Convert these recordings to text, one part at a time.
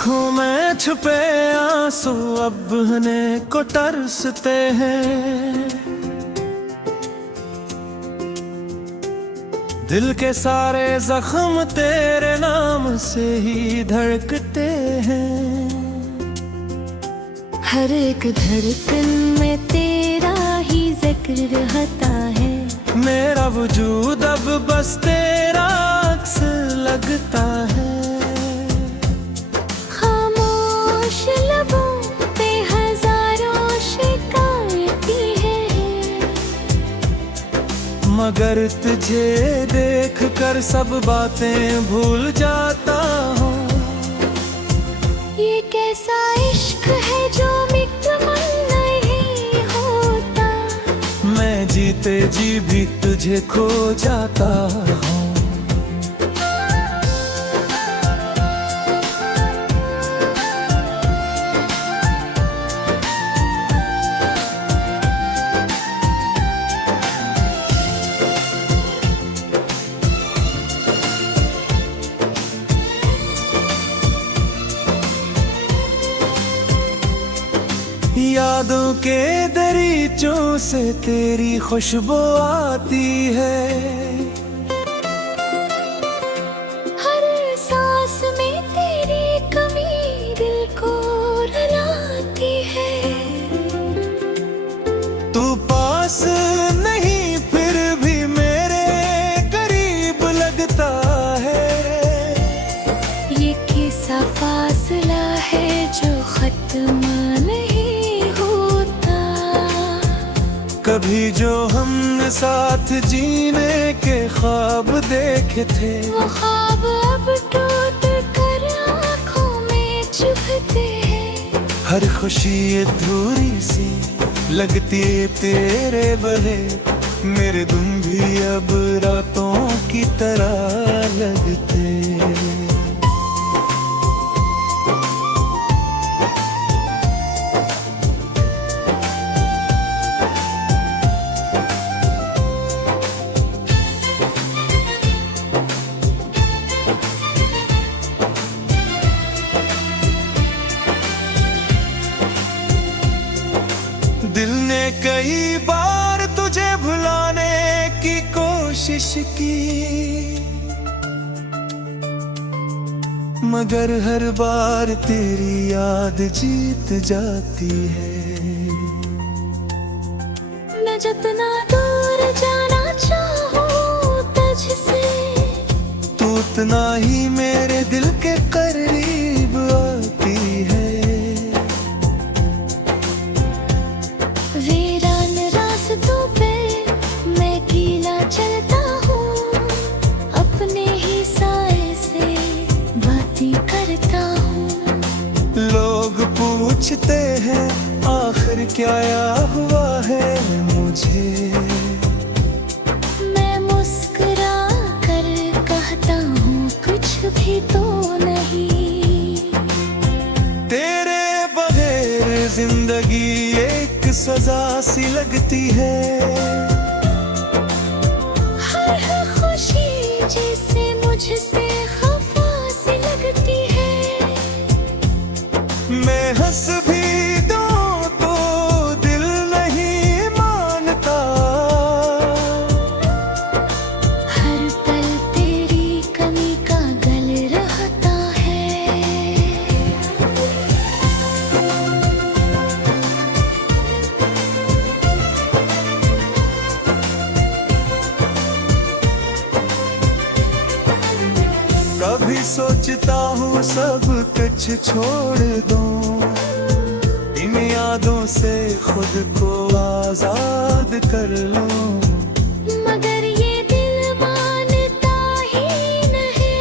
आँखों में छुपे आंसू अब बहने को तरसते हैं। दिल के सारे जख्म तेरे नाम से ही धड़कते हैं। हर एक धड़कन में तेरा ही जिक्र रहता है। मेरा वजूद अब बस तेरा अक्स लगता है। खामोश लबों पे हजारों शिकायतें हैं, मगर तुझे देख कर सब बातें भूल जाता हूँ। ये कैसा इश्क है जो मुकम्मल नहीं होता। मैं जीते जी भी तुझे खो जाता हूँ। यादों के दरीचों से तेरी खुशबू आती है। हर सांस में तेरी कमी दिल को रुलाती है। तू पास नहीं फिर भी मेरे करीब लगता है। ये कैसा फासला है जो खत्म कभी जो हमने साथ जीने के ख्वाब देखे थे, वो ख्वाब अब टूट कर आँखों में चुभते हैं। हर खुशी अधूरी सी लगती है तेरे बहे। मेरे दिन भी अब रातों की तरह लगते। दिल ने कई बार तुझे भुलाने की कोशिश की, मगर हर बार तेरी याद जीत जाती है। मैं जितना दूर जाना चाहूँ तुझसे, तू उतना ही मेरे दिल के करीब आती है। वीरान रास्तों पे मैं अकेला चलता हूँ, अपने ही साए से बातें करता हूँ। लोग पूछते हैं आखिर क्या हुआ है मुझे। मैं मुस्कुरा कर कहता हूँ कुछ भी तो नहीं। तेरे बगैर जिंदगी एक सजा सी लगती है। हर खुशी जैसे मुझसे खफा सी लगती है। मैं हंस भी दूं तो दिल नहीं मानता। हर पल तेरी कमी का गल रहता है। कभी सोचता हूँ सब कुछ छोड़ दूं, इन यादों से खुद को आजाद कर लूं। मगर ये दिल मानता ही नहीं।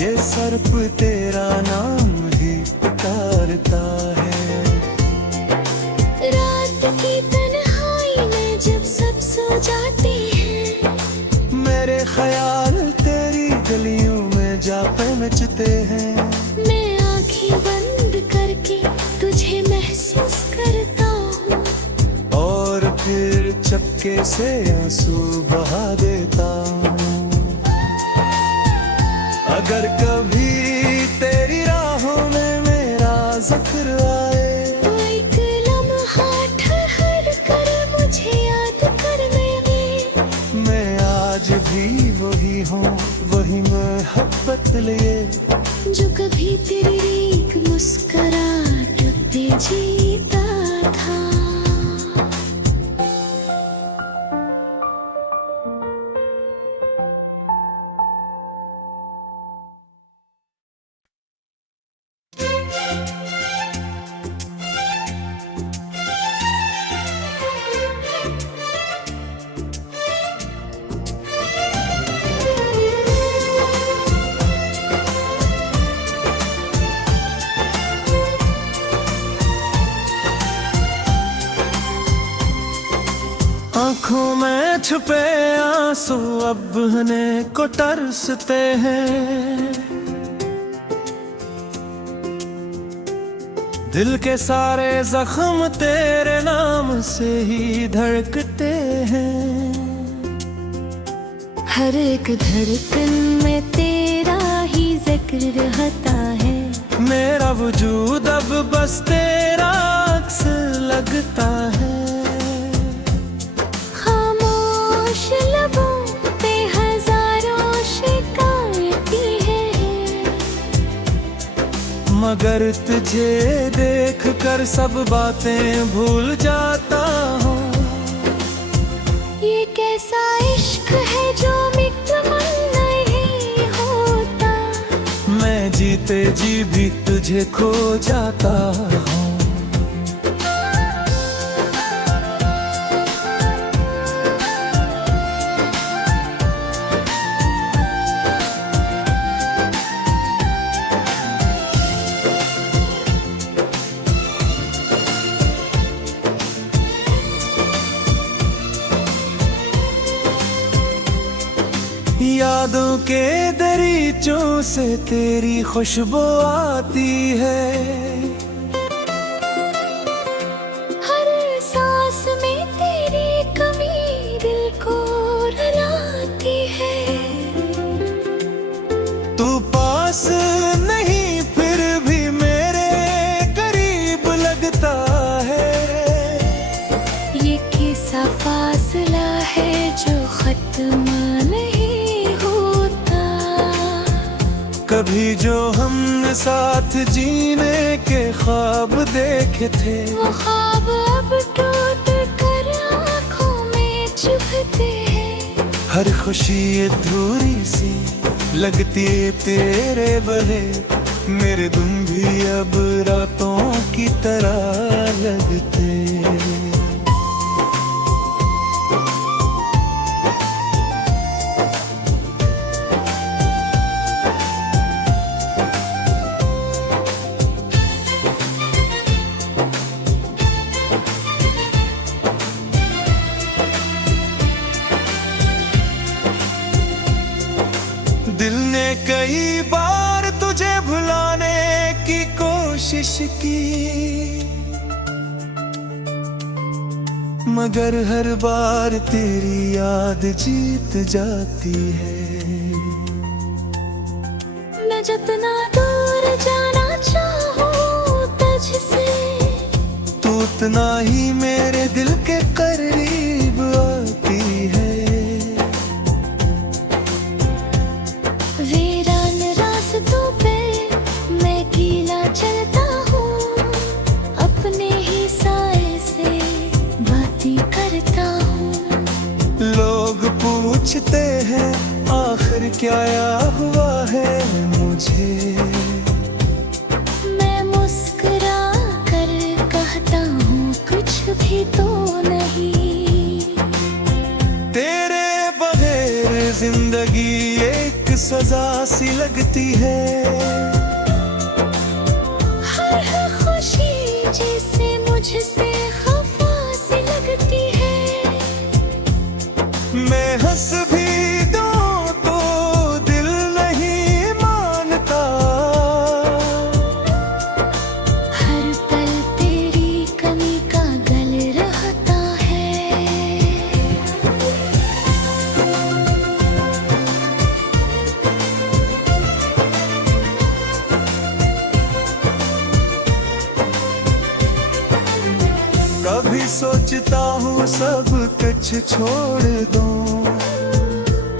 ये सर पे तेरा नाम ही पुकारता है। रात की तन्हाई में जब सब सो जाते हैं, मेरे ख्याल तेरी गलियों में जा पहुँचते हैं। मैं आँखें बंद करके तुझे महसूस करता हूँ, और फिर चपके से आंसू बहा देता हूँ। अगर कभी तेरी राह जिक्र आए। तो एक लम्हा ठहर कर मुझे याद करने में। मैं आज भी वही हूँ, वही मोहब्बत लिए, जो कभी तेरी एक मुस्कुराहट पे जीता था। आँखों में छुपे आंसू अब बहने को तरसते हैं। दिल के सारे जख्म तेरे नाम से ही धड़कते हैं। हर एक धड़कन में तेरा ही जिक्र रहता है। मेरा वजूद अब बस तेरा अक्स लगता है। खामोश लबों पे हजारों शिकायतें हैं, मगर तुझे देख कर सब बातें भूल जाता हूँ। ये कैसा इश्क है जो मुकम्मल नहीं होता। मैं जीते जी भी तुझे खो जाता हूँ। यादों के दरीचों से तेरी खुशबू आती है। हर सांस में तेरी कमी दिल को रुलाती है। तू पास नहीं फिर भी मेरे करीब लगता है। ये कैसा फासला है जो खत्म कभी जो हमने साथ जीने के ख्वाब देखे थे, वो ख्वाब अब टूट कर आँखों में चुभते हैं। हर खुशी अधूरी सी लगती है तेरे बने। मेरे दिन भी अब रातों की तरह लगते। दिल ने कई बार तुझे भुलाने की कोशिश की, मगर हर बार तेरी याद जीत जाती है। मैं जितना दूर जाना चाहूँ तुझसे, तू उतना ही मेरे दिल के करीब आती है। वीरान रास्तों पे मैं अकेला चलता हूँ, अपने ही साए से बातें करता हूँ। लोग पूछते हैं आखिर क्या हुआ है मुझे। मैं मुस्कुरा कर कहता हूँ कुछ भी तो नहीं। तेरे बगैर जिंदगी एक सजा सी लगती है। हर खुशी जैसे मुझसे खफा सी लगती है। मैं हंस भी दूं तो दिल नहीं मानता। हर पल तेरी कमी का गल रहता है। सब कुछ छोड़ दूं,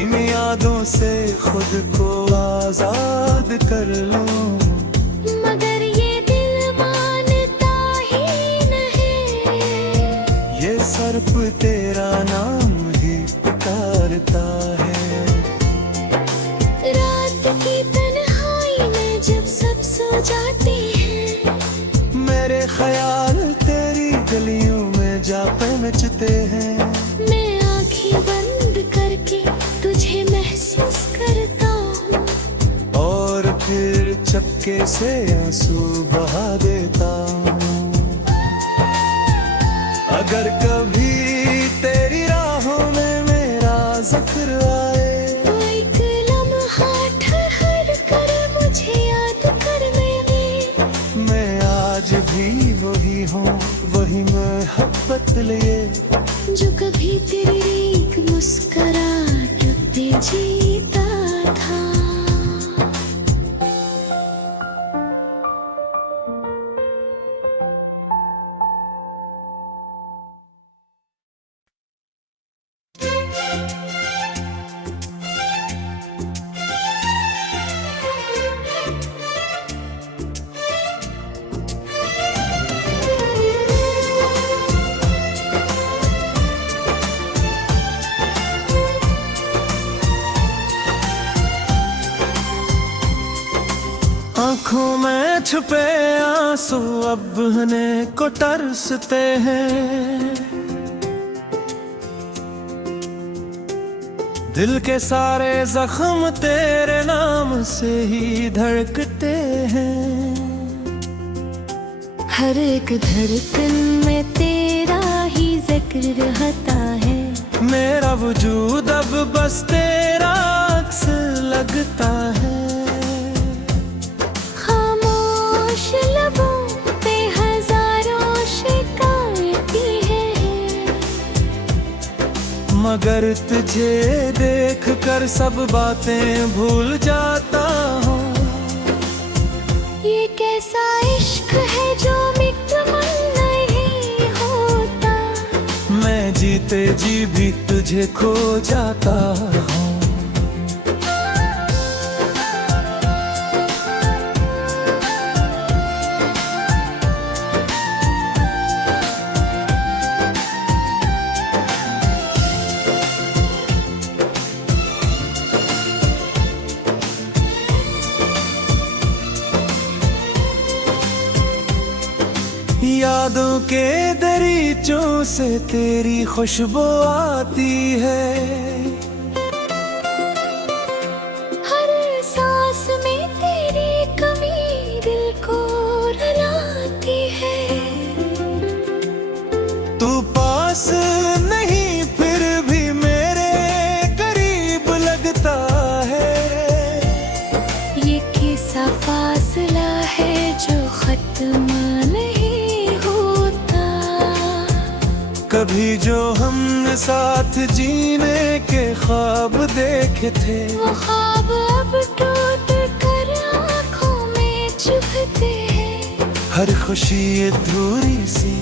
इन यादों से खुद को आजाद कर लूं। मगर ये दिल मानता ही नहीं, ये सर्प तेरा नाम ही पुकारता है। रात की तन्हाई में जब सब सो जाते हैं, मेरे ख्याल तेरी गलियों में जा पहुंचते हैं। मैं आंखें बंद करके तुझे महसूस करता हूँ, और फिर चपके से आंसू बहा देता हूँ। अगर कभी तेरी राहों में मेरा जिक्र आए, तो एक लम्हा ठहर कर मुझे याद करने में। मैं आज भी वही हूँ, वही मोहब्बत लिए, जो कभी तेरी एक मुस्कुराहट पे जीता था। आँखों में छुपे आंसू अब बहने को तरसते हैं। दिल के सारे जख्म तेरे नाम से ही धड़कते हैं। हर एक धड़कन में तेरा ही जिक्र रहता है। मेरा वजूद अब बस तेरा अक्स लगता है। खामोश लबों पे हजारों शिकायतें हैं, मगर तुझे देख कर सब बातें भूल जाता हूँ। ये कैसा इश्क है जो मुकम्मल नहीं होता। मैं जीते जी भी तुझे खो जाता हूँ। यादों के दरीचों से तेरी खुशबू आती है। हर सांस में तेरी कमी दिल को रुलाती है। तू पास नहीं फिर भी मेरे करीब लगता है। ये कैसा फासला है जो खत्म कभी जो हमने साथ जीने के ख्वाब देखे थे, वो ख्वाब अब टूट कर आँखों में चुभते हैं। हर खुशी अधूरी सी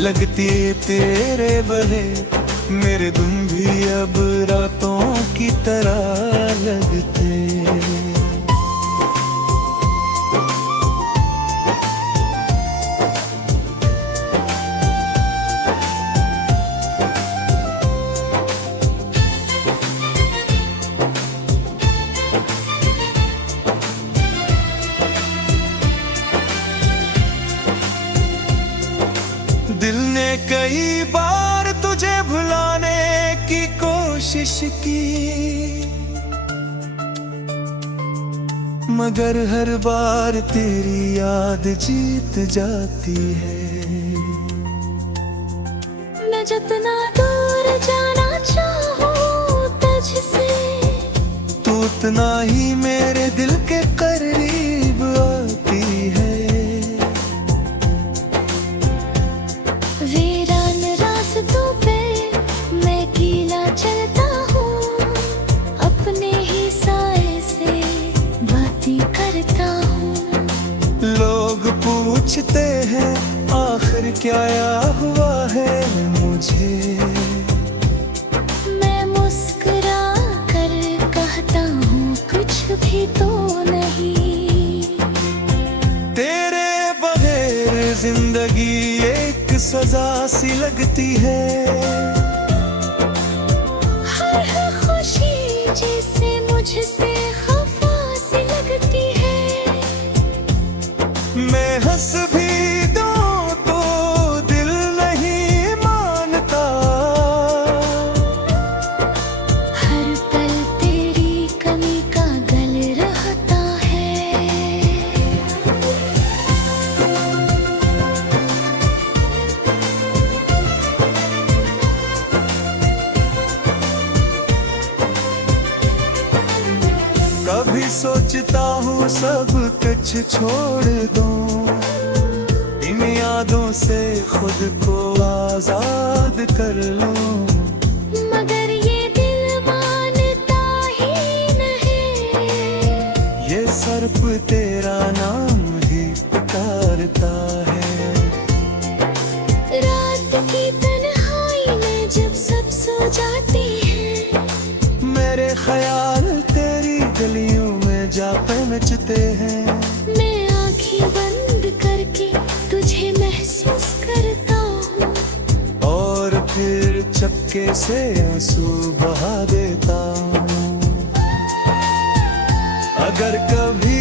लगती तेरे बले, मेरे दिन भी अब रातों की तरह लगते। दिल ने कई बार तुझे भुलाने की कोशिश की, मगर हर बार तेरी याद जीत जाती है। मैं जितना दूर जाना चाहूँ तुझसे, तू उतना ही मेरे दिल के करीब आती है। वीरान रास्तों पे मैं कीला चलता हूँ, अपने ही साए से बातें करता हूँ। लोग पूछते हैं आखिर क्या हुआ है मुझे, हर खुशी जैसे मुझसे खफा सी लगती है। मैं हंस भी दूं तो दिल नहीं मानता। हर पल तेरी कमी का गल रहता है। कभी सोचता हूँ सब कुछ छोड़ दूं, इन यादों से खुद को आजाद कर लूं। मगर ये दिल मानता ही नहीं। ये सर्प तेरा नाम ही पुकारता है। रात की तन्हाई में जब सब सो जाते हैं, मेरे ख्याल तेरी गलियों में जा पहुँचते हैं। मैं आंखें बंद करके तुझे महसूस करता हूँ, और फिर चपके से आंसू बहा देता हूँ। अगर कभी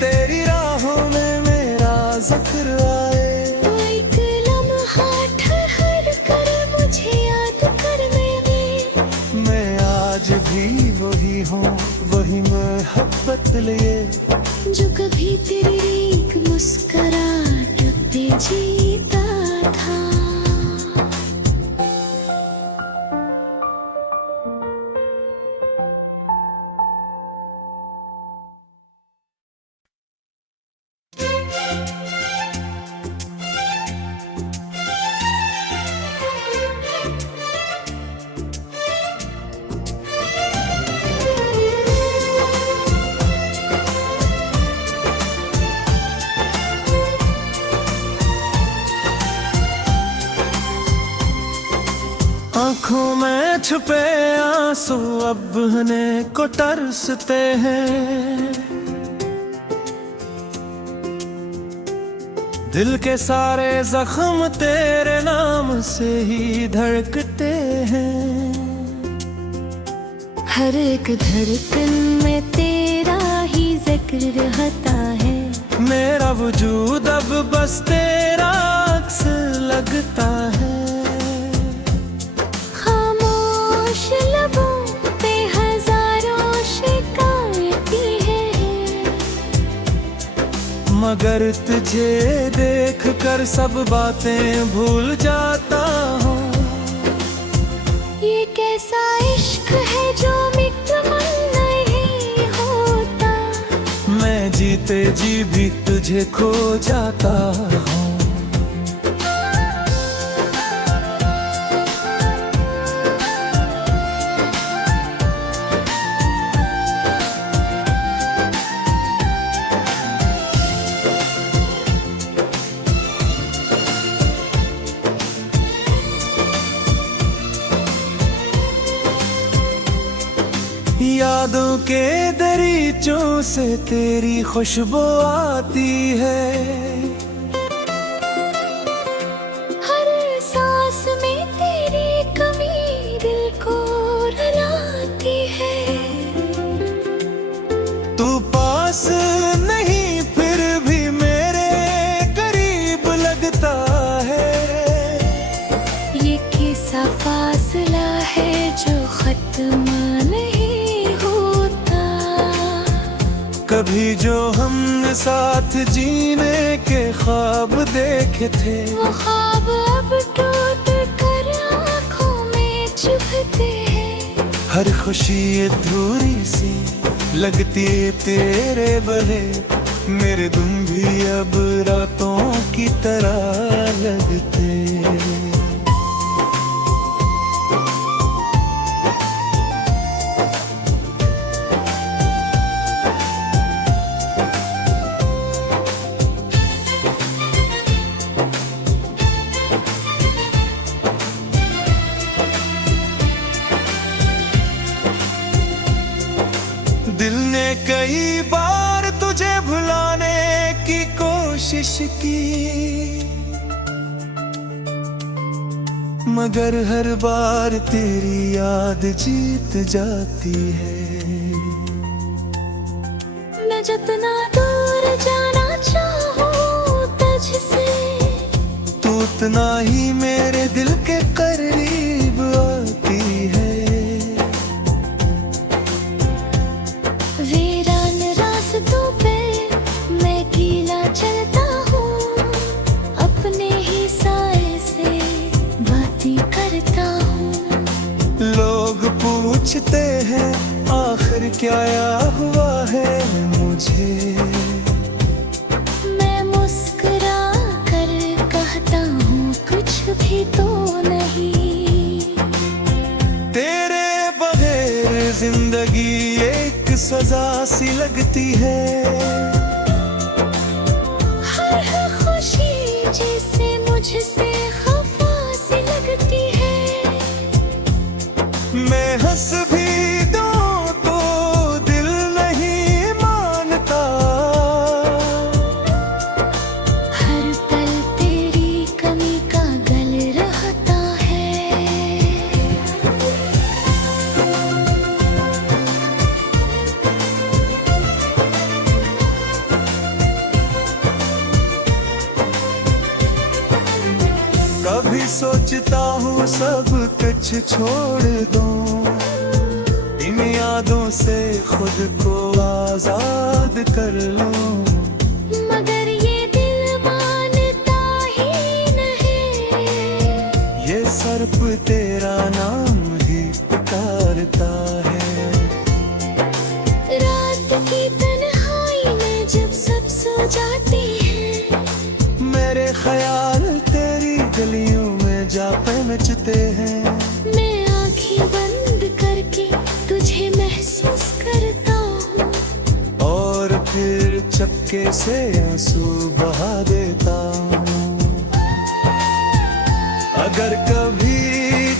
तेरी राहों में मेरा जिक्र आए, तो एक लम्हा ठहर कर मुझे याद करने में। मैं आज भी वही हूँ, वही मोहब्बत लिए, जो कभी तेरी एक मुस्कुराहट पे जीता था। आँखों में छुपे आंसू अब बहने को तरसते हैं। दिल के सारे जख्म तेरे नाम से ही धड़कते हैं। हर एक धड़कन में तेरा ही जिक्र रहता है। मेरा वजूद अब बस तेरा अक्स लगता है। खामोश लबों पे हजारों शिकायतें हैं, मगर तुझे देख कर सब बातें भूल जाता हूँ। ये कैसा इश्क है जो मिटमन नहीं होता। मैं जीते जी भी तुझे खो जाता हूँ। यादों के दरीचों से तेरी खुशबू आती है। हर सांस में तेरी कमी दिल को रुलाती है। तू पास नहीं फिर भी मेरे करीब लगता है। ये कैसा फासला है जो खत्म नहीं होता। कभी जो हमने साथ जीने के ख्वाब देखे थे, वो ख्वाब अब टूट कर आँखों में चुभते हैं। हर खुशी अधूरी सी लगती तेरे बने। मेरे दिन भी अब रातों की तरह लगते। दिल ने कई बार तुझे भुलाने की कोशिश की, मगर हर बार तेरी याद जीत जाती है। मैं जितना दूर जाना चाहूं तुझसे, तू उतना ही मेरे दिल के करीब आती है। वीरान रास्तों पे मैं कीला चलता हूँ, अपने ही साए से बातें करता हूँ। लोग पूछते हैं आखिर क्या हुआ है मुझे, मैं मुस्कुरा कर कहता हूँ कुछ भी तो नहीं। तेरे बगैर जिंदगी एक सजा सी लगती है। हर खुशी जैसे मुझसे खफा सी लगती है। मैं हंस भी दूं तो दिल नहीं मानता। हर पल तेरी कमी का गल रहता है। कभी सोचता हूँ सब कुछ छोड़ दूं, इन यादों से खुद को आजाद कर लूं। मगर ये दिल मानता ही नहीं। ये सर्प तेरा नाम ही पुकारता है। रात की तन्हाई में जब सब सो जाते हैं, मेरे ख्याल तेरी गलियों में जा पहुँचते हैं। मैं आंखें बंद करके तुझे महसूस करता हूँ, और फिर चक्के से आंसू बहा देता हूँ। अगर कभी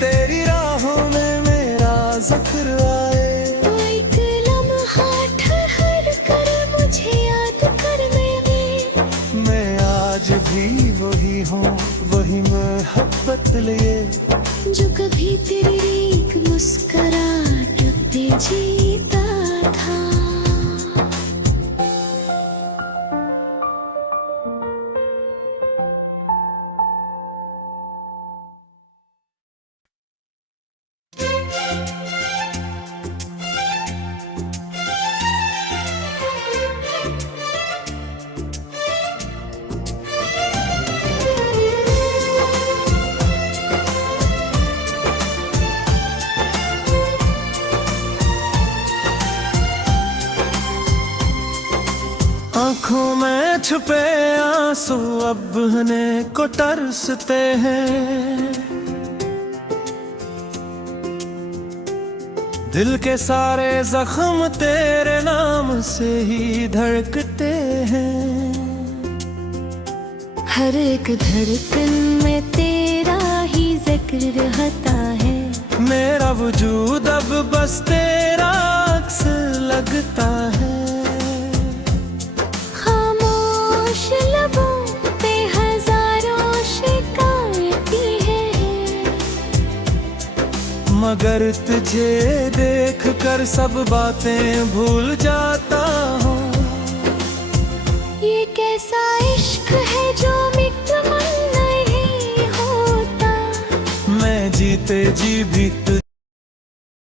तेरी राहों में मेरा जिक्र आए, तो एक लम्हा ठहर कर मुझे याद कर मेरे। मैं आज भी वही हूँ, वही मोहब्बत लिए जो कभी तेरी एक मुस्कुराहट पे जीता था। आँखों में छुपे आंसू अब बहने को तरसते हैं। दिल के सारे जख्म तेरे नाम से ही धड़कते हैं। हर एक धड़कन में तेरा ही जिक्र रहता है। मेरा वजूद अब बस तेरा अक्स लगता है। खामोश लबों पे हजारों शिकायतें हैं, मगर तुझे देख कर सब बातें भूल जाता हूँ। ये कैसा इश्क है जो मुकम्मल नहीं होता। मैं जीते जी भी तुझ